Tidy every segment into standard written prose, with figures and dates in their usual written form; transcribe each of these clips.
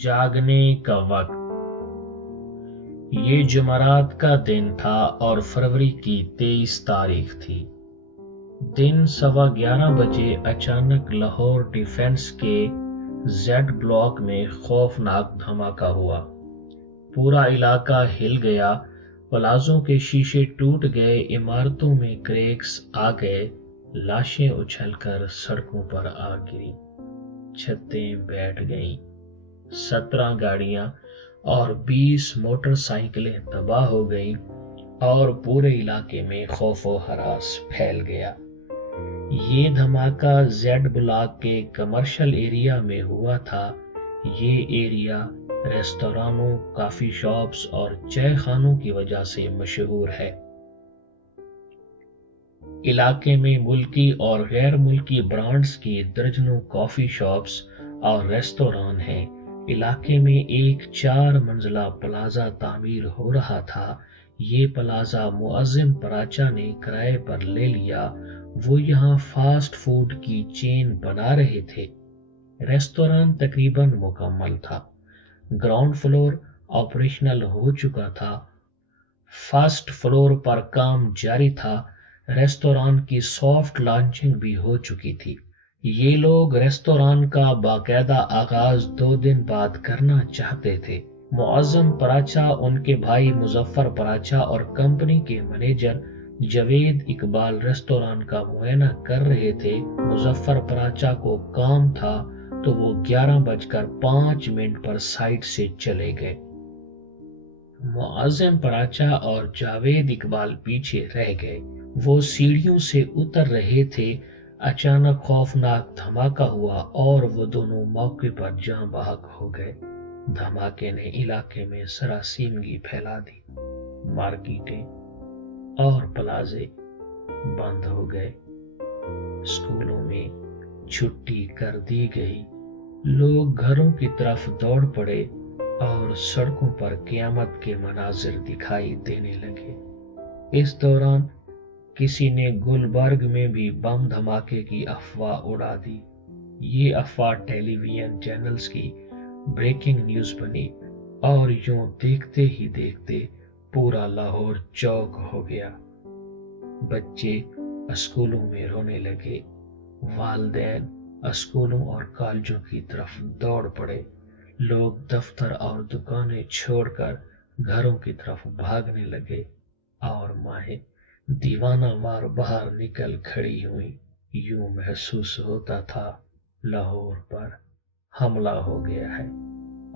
जागने का वक्त। ये जुमेरात का दिन था और फरवरी की 23 तारीख थी। दिन 11:15 बजे अचानक लाहौर डिफेंस के जेड ब्लॉक में खौफनाक धमाका हुआ। पूरा इलाका हिल गया, प्लाजों के शीशे टूट गए, इमारतों में क्रैक्स आ गए, लाशें उछलकर सड़कों पर आ गिरी, छतें बैठ गईं, 17 गाड़ियां और 20 मोटरसाइकिलें तबाह हो गईं और पूरे इलाके में खौफो हरास फैल गया। ये धमाका जेड ब्लॉक के कमर्शियल एरिया में हुआ था। ये एरिया रेस्तोरानों, कॉफी शॉप्स और चाय खानों की वजह से मशहूर है। इलाके में मुल्की और गैर मुल्की ब्रांड्स की दर्जनों कॉफी शॉप्स और रेस्तोरान हैं। इलाके में एक 4 मंजिला प्लाजा तामीर हो रहा था। ये प्लाजा मुअज्जिम पराचा ने किराए पर ले लिया। वो यहाँ फास्ट फूड की चेन बना रहे थे। रेस्तोरां तकरीबन मुकम्मल था। ग्राउंड फ्लोर ऑपरेशनल हो चुका था। फर्स्ट फ्लोर पर काम जारी था। रेस्तोरां की सॉफ्ट लॉन्चिंग भी हो चुकी थी। ये लोग रेस्तोरां का बाकायदा आगाज 2 दिन बाद करना चाहते थे। मुअज्जम पराचा, उनके भाई मुजफ्फर पराचा और कंपनी के मैनेजर जवेद इकबाल रेस्तोरां का मुआयना कर रहे थे। मुजफ्फर पराचा को काम था तो वो 11:05 पर साइट से चले गए। मुअज्जिम पराचा और जावेद इकबाल पीछे रह गए। वो सीढ़ियों से उतर रहे थे। अचानक खौफनाक धमाका हुआ और वो दोनों मौके पर जान बहक हो गए। धमाके ने इलाके में सरासीमगी फैला दी। मार्केटें और प्लाजे बंद हो गए। स्कूलों में छुट्टी कर दी गई। लोग घरों की तरफ दौड़ पड़े और सड़कों पर क़यामत के मनाजिर दिखाई देने लगे। इस दौरान किसी ने गुलबर्ग में भी बम धमाके की अफवाह उड़ा दी। ये अफवाह टेलीविजन चैनल्स की ब्रेकिंग न्यूज बनी और यूं देखते ही देखते पूरा लाहौर चौक हो गया। बच्चे स्कूलों में रोने लगे। वालिदैन स्कूलों और कॉलेजों की तरफ दौड़ पड़े। लोग दफ्तर और दुकानें छोड़कर घरों की तरफ भागने लगे और माहें दीवाना वार बाहर निकल खड़ी हुई। यूं महसूस होता था लाहौर पर हमला हो गया है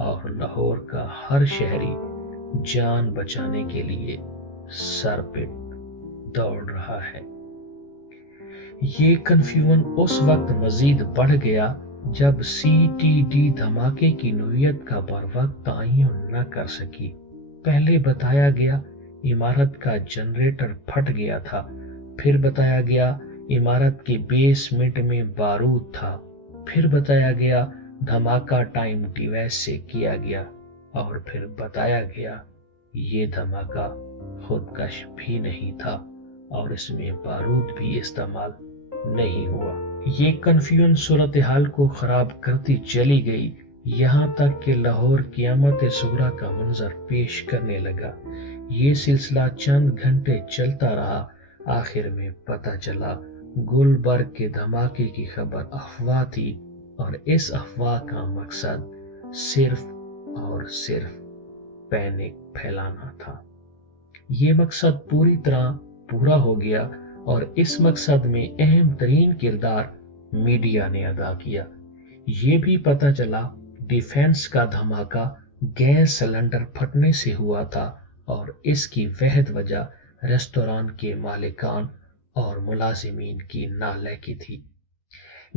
और लाहौर का हर शहरी जान बचाने के लिए सर पे दौड़ रहा है। ये कन्फ्यूजन उस वक्त मजीद बढ़ गया जब CTD धमाके की नौयत का बर वक्त तयन न कर सकी। पहले बताया गया इमारत का जनरेटर फट गया था, फिर बताया गया इमारत के बेसमेंट में बारूद था, फिर बताया गया धमाका टाइम डिवाइस से किया गया और फिर बताया गया ये धमाका खुदकश भी नहीं था और इसमें बारूद भी इस्तेमाल नहीं हुआ। ये कन्फ्यूजन सूरत हाल को खराब करती चली गई, यहाँ तक कि लाहौर क़यामत सुगरा का मंजर पेश करने लगा। ये सिलसिला चंद घंटे चलता रहा। आखिर में पता चला गुलबर्ग के धमाके की खबर अफवाह थी और इस अफवाह का मकसद सिर्फ और सिर्फ पैनिक फैलाना था। ये मकसद पूरी तरह पूरा हो गया और इस मकसद में अहम तरीन किरदार मीडिया ने अदा किया। ये भी पता चला डिफेंस का धमाका गैस सिलेंडर फटने से हुआ था और इसकी वहद वजह रेस्तोरां के मालिकान और मुलाजिमीन की नालायकी थी।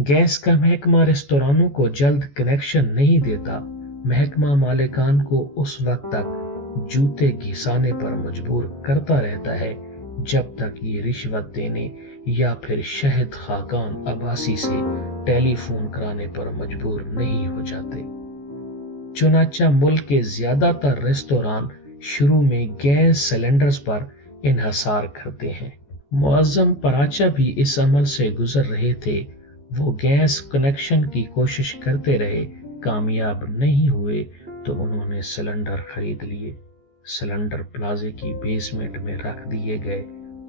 गैस का महकमा रेस्तोरानों को जल्द कनेक्शन नहीं देता। महकमा मालिकान को उस वक्त तक जूते घिसाने पर मजबूर करता रहता है जब तक ये रिश्वत देने या फिर शहद खाकान अब्बासी से टेलीफोन कराने पर मजबूर नहीं हो जाते। चुनाचा मुल्क के ज्यादातर रेस्तोरां शुरू में गैस सिलेंडर्स पर इन्हसार करते हैं। मुअज्जम पराचा भी इस अमल से गुजर रहे थे। वो गैस कनेक्शन की कोशिश करते रहे, कामयाब नहीं हुए तो उन्होंने सिलेंडर खरीद लिए। सिलेंडर प्लाजे की बेसमेंट में रख दिए गए।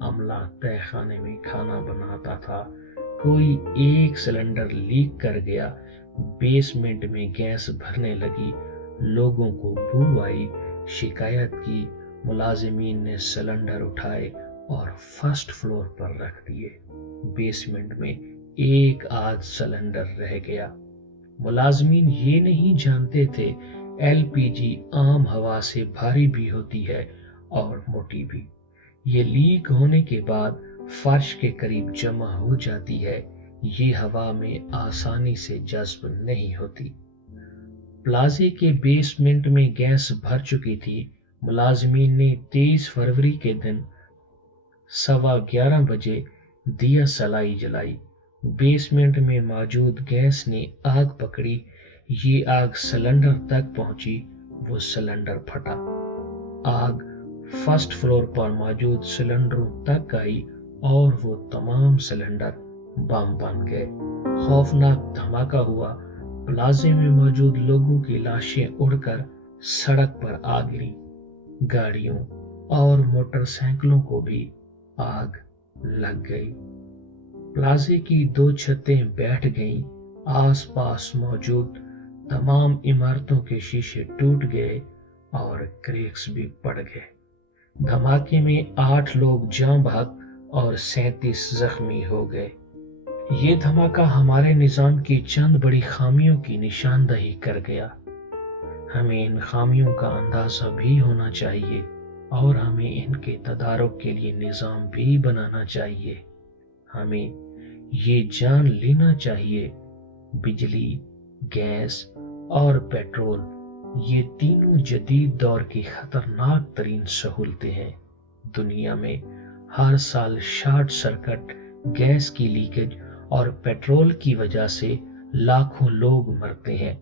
अमला तहखाने में खाना बनाता था। कोई एक सिलेंडर लीक कर गया। बेसमेंट में गैस भरने लगी। लोगों को बू आई। शिकायत की। मुलाजिमीन ने सिलेंडर उठाए और फर्स्ट फ्लोर पर रख दिए। बेसमेंट में एक आध सिलेंडर रह गया। मुलाजिमीन ये नहीं जानते थे एलपीजी आम हवा से भारी भी होती है और मोटी भी। ये लीक होने के बाद फर्श के करीब जमा हो जाती है। ये हवा में आसानी से जज्ब नहीं होती। प्लाजे के बेसमेंट में गैस भर चुकी थी। मुलाजिमीन ने 23 फरवरी के दिन 11:15 बजे दिया सलाई जलाई। बेसमेंट में मौजूद गैस ने आग पकड़ी। ये आग सिलेंडर तक पहुंची। वो सिलेंडर फटा। आग फर्स्ट फ्लोर पर मौजूद सिलेंडरों तक आई और वो तमाम सिलेंडर बम बन गए। खौफनाक धमाका हुआ। प्लाजे में मौजूद लोगों की लाशें उड़कर सड़क पर आ गिरी। गाड़ियों और मोटरसाइकिलों को भी आग लग गई। प्लाजे की 2 छतें बैठ गईं। आसपास मौजूद तमाम इमारतों के शीशे टूट गए और क्रैक्स भी पड़ गए। धमाके में 8 लोग जान बहक और 37 जख्मी हो गए। ये धमाका हमारे निजाम की चंद बड़ी खामियों की निशानदही कर गया। हमें इन खामियों का अंदाजा भी होना चाहिए और हमें इनके तदारुक के लिए निजाम भी बनाना चाहिए। हमें ये जान लेना चाहिए बिजली, गैस और पेट्रोल ये तीनों जदीद दौर की खतरनाक तरीन सहूलतें हैं। दुनिया में हर साल शॉर्ट सर्किट, गैस की लीकेज और पेट्रोल की वजह से लाखों लोग मरते हैं।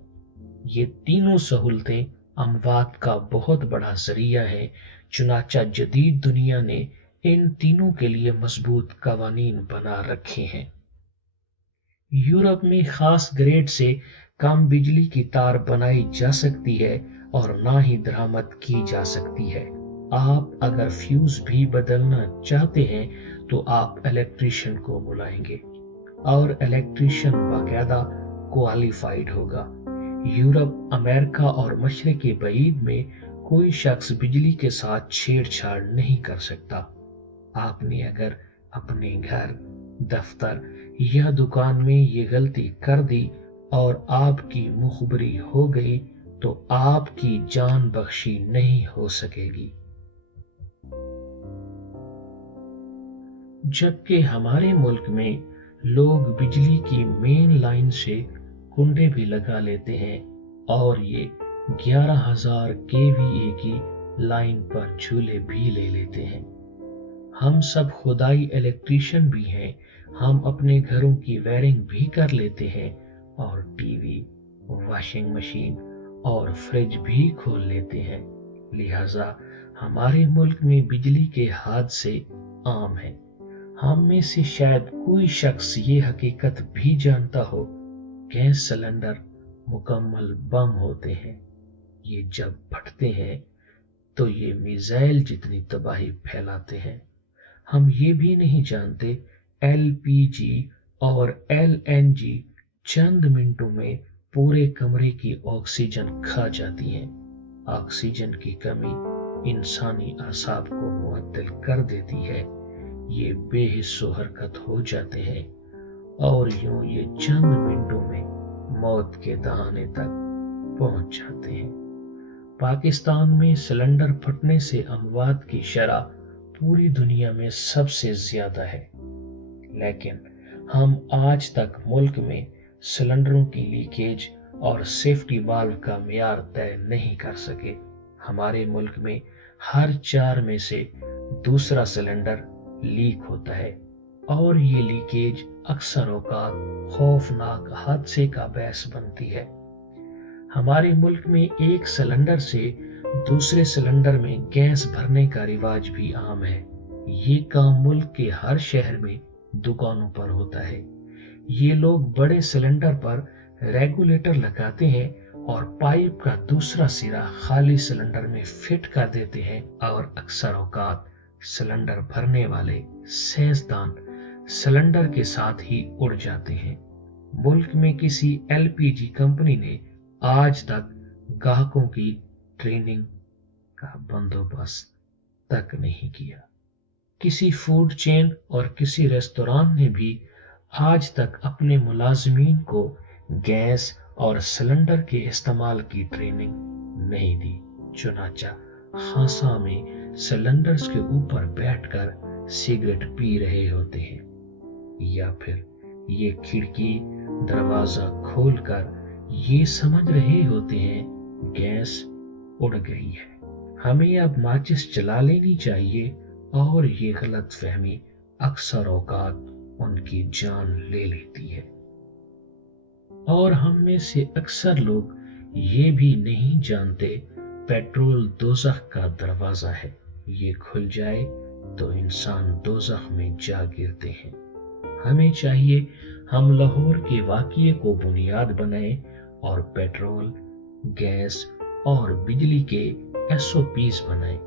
ये तीनों सहूलतें अमवात का बहुत बड़ा जरिया है। चुनाचा जदीद दुनिया ने इन तीनों के लिए मजबूत कवानीन बना रखे हैं। यूरोप में खास ग्रेड से कम बिजली की तार बनाई जा सकती है और ना ही दरामद की जा सकती है। आप अगर फ्यूज भी बदलना चाहते हैं तो आप इलेक्ट्रीशियन को बुलाएंगे और इलेक्ट्रीशियन बाकायदा क्वालिफाइड होगा। यूरोप, अमेरिका और मशरिकी बईद में कोई शख्स बिजली के साथ छेड़छाड़ नहीं कर सकता। आपने अगर अपने घर, दफ्तर या दुकान में ये गलती कर दी और आपकी मुखबरी हो गई तो आपकी जान बख्शी नहीं हो सकेगी। जबकि हमारे मुल्क में लोग बिजली की मेन लाइन से कुंडे भी लगा लेते हैं और ये 11,000 kVA की लाइन पर झूले भी ले लेते हैं। हम सब खुदाई इलेक्ट्रीशियन भी हैं। हम अपने घरों की वायरिंग भी कर लेते हैं और टीवी, वॉशिंग मशीन और फ्रिज भी खोल लेते हैं। लिहाजा हमारे मुल्क में बिजली के हादसे आम हैं। हम में से शायद कोई शख्स ये हकीकत भी जानता हो, गैस सिलेंडर मुकम्मल बम होते हैं। ये जब फटते हैं तो ये मिसाइल जितनी तबाही फैलाते हैं। हम ये भी नहीं जानते एलपीजी और एलएनजी चंद मिनटों में पूरे कमरे की ऑक्सीजन खा जाती हैं। ऑक्सीजन की कमी इंसानी आसाब को मुअत्तल कर देती है। ये बेहिस्सो हरकत हो जाते हैं और यूं ये चंद मिनटों में मौत के दहाने तक पहुंच जाते हैं। पाकिस्तान में सिलेंडर फटने से अमवात की शरह पूरी दुनिया में सबसे ज्यादा है, लेकिन हम आज तक मुल्क में सिलेंडरों की लीकेज और सेफ्टी वाल्व का मियार तय नहीं कर सके। हमारे मुल्क में हर 4 में से दूसरा सिलेंडर लीक होता है और ये लीकेज अक्सर औकात खौफनाक हादसे का बायस बनती है। हमारे मुल्क में एक सिलेंडर से दूसरे सिलेंडर में गैस भरने का रिवाज भी आम है। ये काम मुल्क के हर शहर में दुकानों पर होता है। ये लोग बड़े सिलेंडर पर रेगुलेटर लगाते हैं और पाइप का दूसरा सिरा खाली सिलेंडर में फिट कर देते हैं और अक्सर औकात सिलेंडर भरने वाले सैंसदान सिलेंडर के साथ ही उड़ जाते हैं। मुल्क में किसी एलपीजी कंपनी ने आज तक ग्राहकों की ट्रेनिंग का बंदोबस्त तक नहीं किया। किसी फूड चेन और किसी रेस्तोरां ने भी आज तक अपने मुलाजमीन को गैस और सिलेंडर के इस्तेमाल की ट्रेनिंग नहीं दी। चुनाचा खासा में सिलेंडर्स के ऊपर बैठकर सिगरेट पी रहे होते हैं या फिर ये खिड़की दरवाजा खोलकर ये समझ रहे होते हैं गैस उड़ गई है, हमें अब माचिस जला लेनी चाहिए। और ये गलत फहमी अक्सर औकात उनकी जान ले लेती है। और हम में से अक्सर लोग ये भी नहीं जानते पेट्रोल दोज़ख का दरवाजा है, ये खुल जाए तो इंसान दोज़ख में जा गिरते हैं। हमें चाहिए हम लाहौर के वाक़ये को बुनियाद बनाएं और पेट्रोल, गैस और बिजली के एसओपीज बनाएं।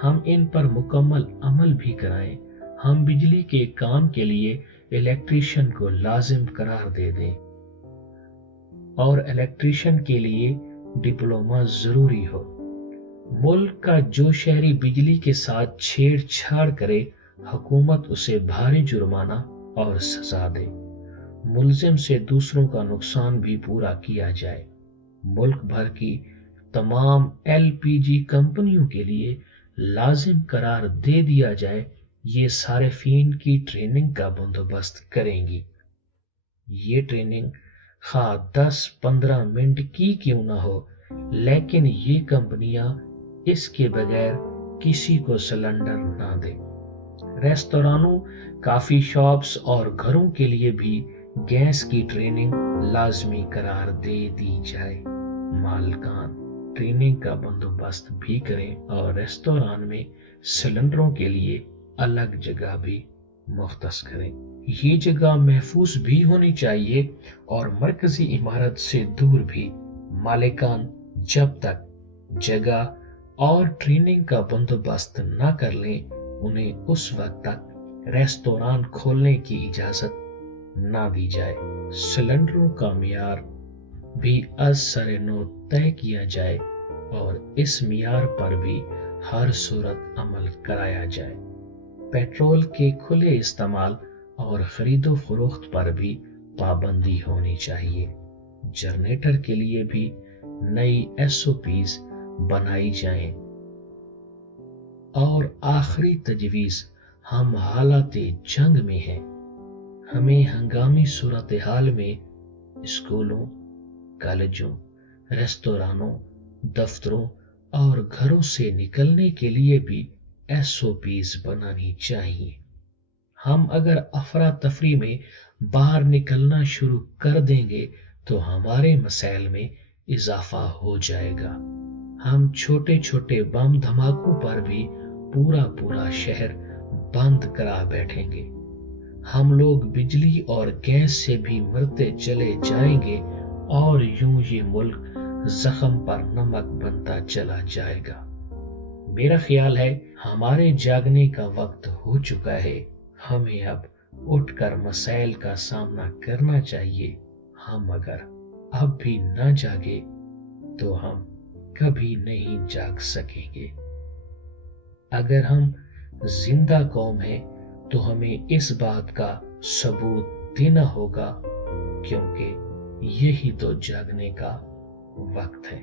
हम इन पर मुकम्मल अमल भी कराएं। हम बिजली के काम के लिए इलेक्ट्रीशियन को लाजिम करार दे दें और इलेक्ट्रीशियन के लिए डिप्लोमा जरूरी हो। मुल्क का जो शहरी बिजली के साथ छेड़छाड़ करे, हुकूमत उसे भारी जुर्माना और सजा दे। मुलजिम से दूसरों का नुकसान भी पूरा किया जाए। मुल्क भर की तमाम एलपीजी कंपनियों के लिए लाजिम करार दे दिया जाए। ये सारिफीन की ट्रेनिंग का बंदोबस्त करेंगी। ये ट्रेनिंग खा 10-15 मिनट की क्यों ना हो, लेकिन ये कंपनियां इसके बगैर किसी को सिलेंडर ना दे। रेस्तोरानों, काफी शॉप्स और घरों के लिए भी गैस की ट्रेनिंग लाजमी करार दे दी जाए। मालकान ट्रेनिंग का बंदोबस्त भी करें और रेस्तोरां में सिलेंडरों के लिए अलग जगह भी मुख्तस करें। ये जगह महफूज भी होनी चाहिए और मरकजी इमारत से दूर भी। मालिकान जब तक जगह और ट्रेनिंग का बंदोबस्त न कर लें, उन्हें उस वक्त तक रेस्तोरां खोलने की इजाजत ना दी जाए। सिलेंडरों का मियार भी अज सरे नो तय किया जाए और इस मियार पर भी हर सूरत अमल कराया जाए। पेट्रोल के खुले इस्तेमाल और खरीदो फरोख्त पर भी पाबंदी होनी चाहिए। जनरेटर के लिए भी नई एसओपीज बनाई जाएं। और आखिरी तजवीज, हम हालाते जंग में हैं। हमें हंगामी सूरत हाल में स्कूलों, कॉलेजों, रेस्तोरानों, दफ्तरों और घरों से निकलने के लिए भी एसओपीज बनानी चाहिए। हम अगर अफरा तफरी में बाहर निकलना शुरू कर देंगे तो हमारे मसाइल में इजाफा हो जाएगा। हम छोटे छोटे बम धमाकों पर भी पूरा शहर बंद करा बैठेंगे। हम लोग बिजली और गैस से भी मरते चले जाएंगे और यूं ये मुल्क जख्म पर नमक बनता चला जाएगा। मेरा ख्याल है हमारे जागने का वक्त हो चुका है। हमें अब उठकर मसाइल का सामना करना चाहिए। हम अगर अब भी न जागे तो हम कभी नहीं जाग सकेंगे। अगर हम जिंदा कौम हैं तो हमें इस बात का सबूत देना होगा, क्योंकि यही तो जागने का वक्त है।